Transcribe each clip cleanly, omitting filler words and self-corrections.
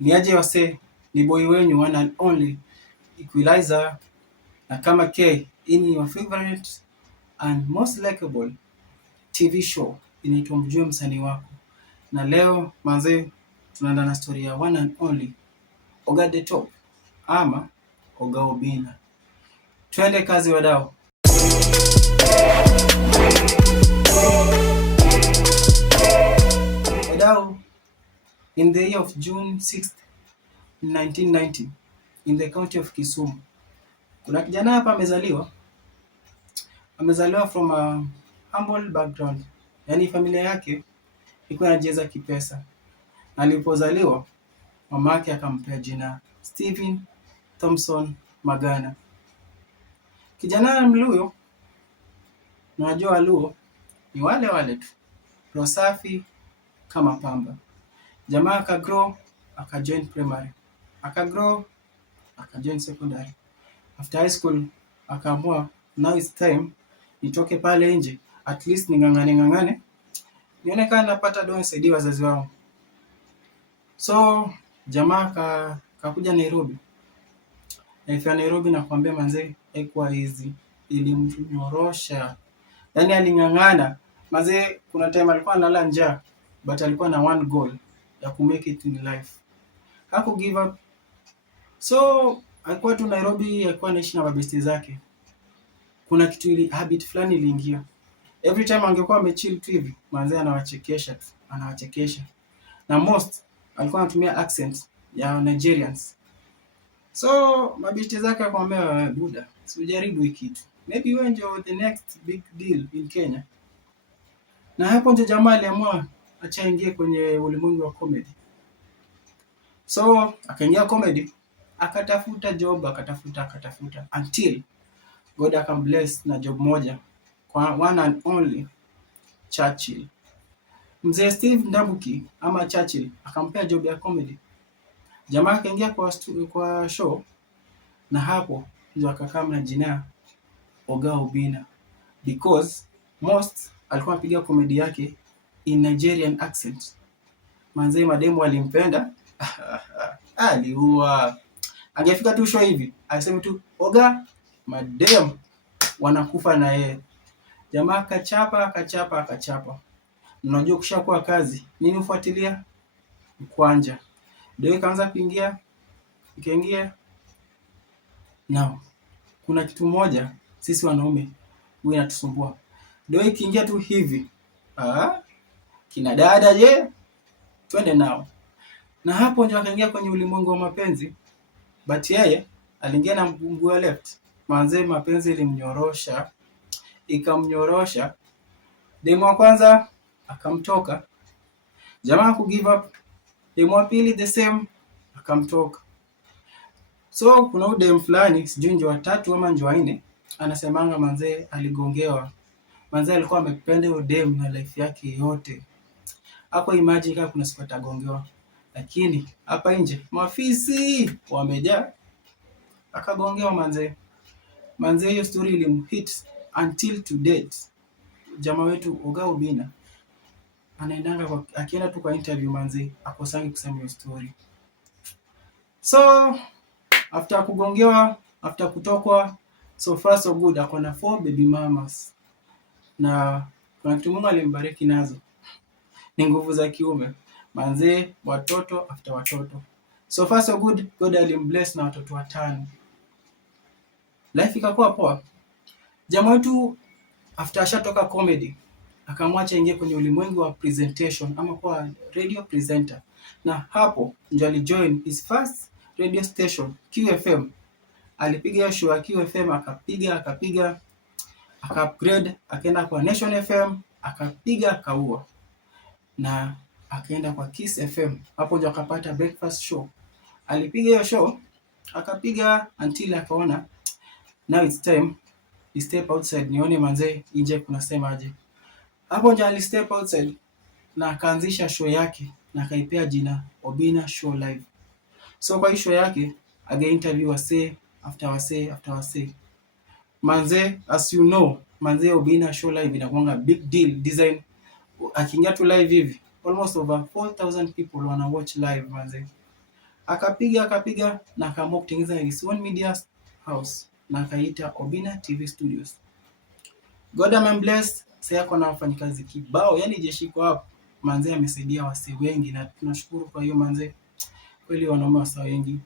Niaje wase, ni boy wenyu one and only Equalizer, na kama K in your favorite and most likable TV show inaitwa Mjue Msanii Wako. Na leo manze, tunaenda na story ya one and only Oga the Top ama Oga Obinna. Twende kazi wadau. Wadau, in the year of June 6th, 1990, in the county of Kisumu, kuna kijana hapa amezaliwa from a humble background. Yaani familia yake ilikuwa inajiweza kipesa. Na alipozaliwa mama yake akampea jina Stephen Thompson Magana. Kijana Mluo, unajua Waluo ni wale tu, roho safi kama pamba. Jamaa akagrow, akajoin primary, akagrow, akajoin secondary. After high school akaamua now it's time nitoke pale nje, at least ning'ang'ane nione kama napata doa nisaidie wazazi wangu. So jamaa kakuja Nairobi. Life ya Nairobi nakwambia manze haikuwa easy, ilimnyorosha. Yaani aling'ang'ana manze. Kuna time alikuwa analala njaa, but alikuwa na one goal ya ku make it in life. Haku give up. So alikuwa tu Nairobi, alikuwa anaishi na mabesti zake. Kuna kitu habit fulani iliingia. Every time angekuwa amechill tu hivi, manze anawachekesha. Na most alikuwa anatumia accent ya Nigerians. So mabesti zake akamwambia, buda, usijaribu hiki kitu. Maybe wewe ndio the next big deal in Kenya. Na hapo ndio jamaa aliamua acha ingie kwenye ulimwengu wa comedy. So akaingia comedy, akatafuta job, akatafuta until God akambless na job moja kwa one and only Churchill. Mzee Steve Ndambuki ama Churchill akampea job ya comedy. Jamaa akaingia kwa show, na hapo ndio akakaa na jina Oga Obinna, because most alikuwa anapiga comedy yake in Nigerian accent. Manze mademu alimpenda. Aliua. Angefika tu show hivi, aseme tu Oga, mademu wanakufa na yeye. Jamaa akachapa. Unajua kushakuwa kazi, nini ufuatilia? Mkwanja. Ndio ikaanza ikaingia. Now, kuna kitu moja sisi wanaume huwa inatusumbua. Ndio ikiingia tu hivi. Kina dada je? Twende nao. Na hapo ndio akaingia kwenye ulimwengu wa mapenzi. But yeye aliingia na mguu wa left. Manze mapenzi ikamnyorosha. Demu wa kwanza akamtoka. Jamaa ku give up. Demu wa pili the same akamtoka. So kuna udem fulani sijui ndio watatu ama ndio wanne anasemanga manze aligongewa. Manze alikuwa amependa udem na life yake yote. Hapo imagine kama kuna siku atagongewa. Lakini hapa nje mafisi wamejaa, akagongewa manze. Manze hiyo story ilimhit until to date. Jamaa wetu Oga Obinna anaendanga akienda tu kwa interview manze akosangi kusema hiyo story. So after kugongewa, after kutokwa, so far so good, akona 4 baby mamas. Na kuna kitu Mungu alimbariki nazo, ni nguvu za kiume. Manze watoto after watoto. So far so good, God alimbless na watoto 5. Life ikakuwa poa. Jamaa wetu after ashatoka comedy, akamwacha ingie kwenye ulimwengu wa presentation ama kwa radio presenter. Na hapo ndio alijoin his first radio station QFM. Alipiga show ya QFM, akapiga aka-upgrade, akaenda kwa Nation FM, akapiga akaua. Na akaenda kwa Kiss FM. Hapo ndio akapata breakfast show. Alipiga hiyo show, akapiga until akaona now it's time to step outside, nione manze nje kuna sema aje. Hapo ndio ali step outside na akaanzisha show yake na akaipea jina Obinna Show Live. So kwa show yake interview wase after wase. Manze, as you know, manze Obinna Show Live inakuanga big deal design. Akiingia tu live hivi almost over 4,000 people wana watch live manze. akapiga na akaamua kutengeneza his own media house na akaita Obina TV Studios. God am blessed, sasa ako na wafanyikazi kibao, yani jeshi kwa hapo. Manze amesaidia wase wengi na tunashukuru kwa hiyo manze. Kweli wanaume wasa wengi.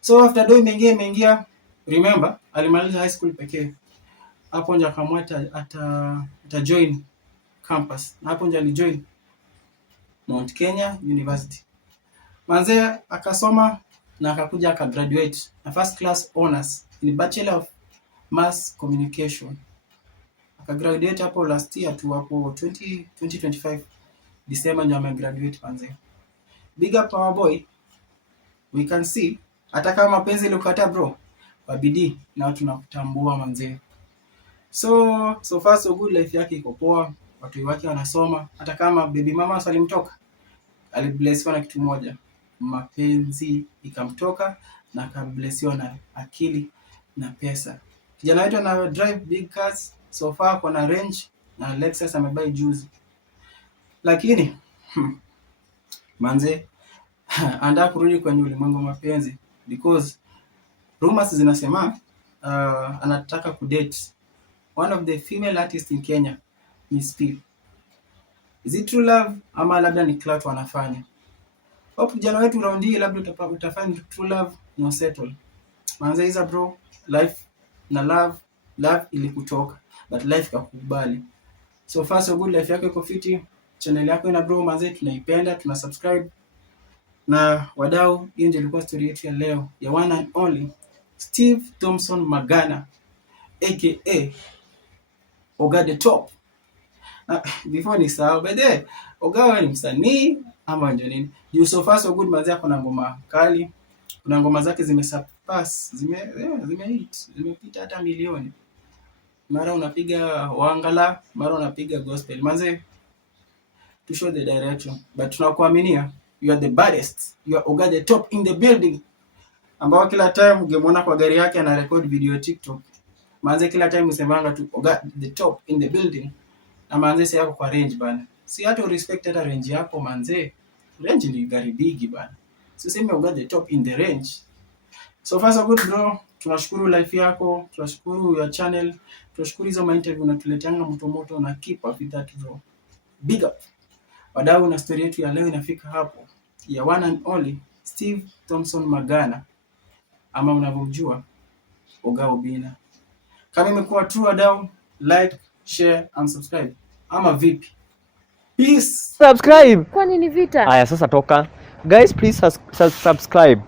So after do imeingia, remember alimaliza high school pekee. Hapo ndio akamwa ata join campus. Na hapo ndio alijoin Mount Kenya University. Manze akasoma na akakuja akagraduate na first class honors in Bachelor of Mass Communication. Akagraduate hapo last year tu hapo 2025 December ndio amegraduate manze. Big up our boy. We can see hata kama mapenzi ilikata bro, kwa bidii na tunakutambua manze. So far so good, life yake iko poa, watu wake wanasoma, hata kama baby mama alimtoka, aliblessiwa na kitu moja, mapenzi ikamtoka na akablessiwa na akili na pesa. Kijana wetu ana drive big cars, so far kuna range na Lexus amebai juzi. Lakini manze anataka kurudi kwenye ulimwengu wa mapenzi because rumors zinasema anataka kudate one of the female artists in Kenya, Miss P. Is it true love ama labda ni clout wanafanya? Hope kijana wetu round hii labda utafanya true love no settle. Manze hizo bro, life na love ilikutoka but life kakubali. So far so good, life yako iko fiti, channel yako ina bro manze, tunaipenda, tuna subscribe. Na wadau, hiyo ndio ilikuwa story yetu ya leo ya one and only Steve Thompson Magana aka Oga the Top. Before ni sawa bede, Oga ni msanii ama ndio nini? You so far so good manze, kuna ngoma kali, kuna ngoma zake zimesurpass, zimepita hata milioni. Mara unapiga wangala, mara unapiga gospel manze, to show the direction. But tunakuaminia, you are the baddest, you are Oga the Top in the building, ambao kila time ungemwona kwa gari yake ana record video TikTok. Manze kila time usemanga tu Oga the Top in the building. Na manze si yako kwa range bana. Si hata respect hata range yako manze. Range ni gari big bana. Si useme Oga the Top in the range. So far so good bro. Tunashukuru life yako, tunashukuru your channel, tunashukuru hizo interview unatuleteanga moto na keep up with that bro. Big up. Wadau, na story yetu ya leo inafika hapo. Ya one and only Steve Thompson Magana, ama unavyomjua Oga Obina. Kama imekuwa true wadau, like, share and subscribe. Ama vipi? Peace. Subscribe. Kwani ni vita? Aya sasa toka. Guys, please subscribe.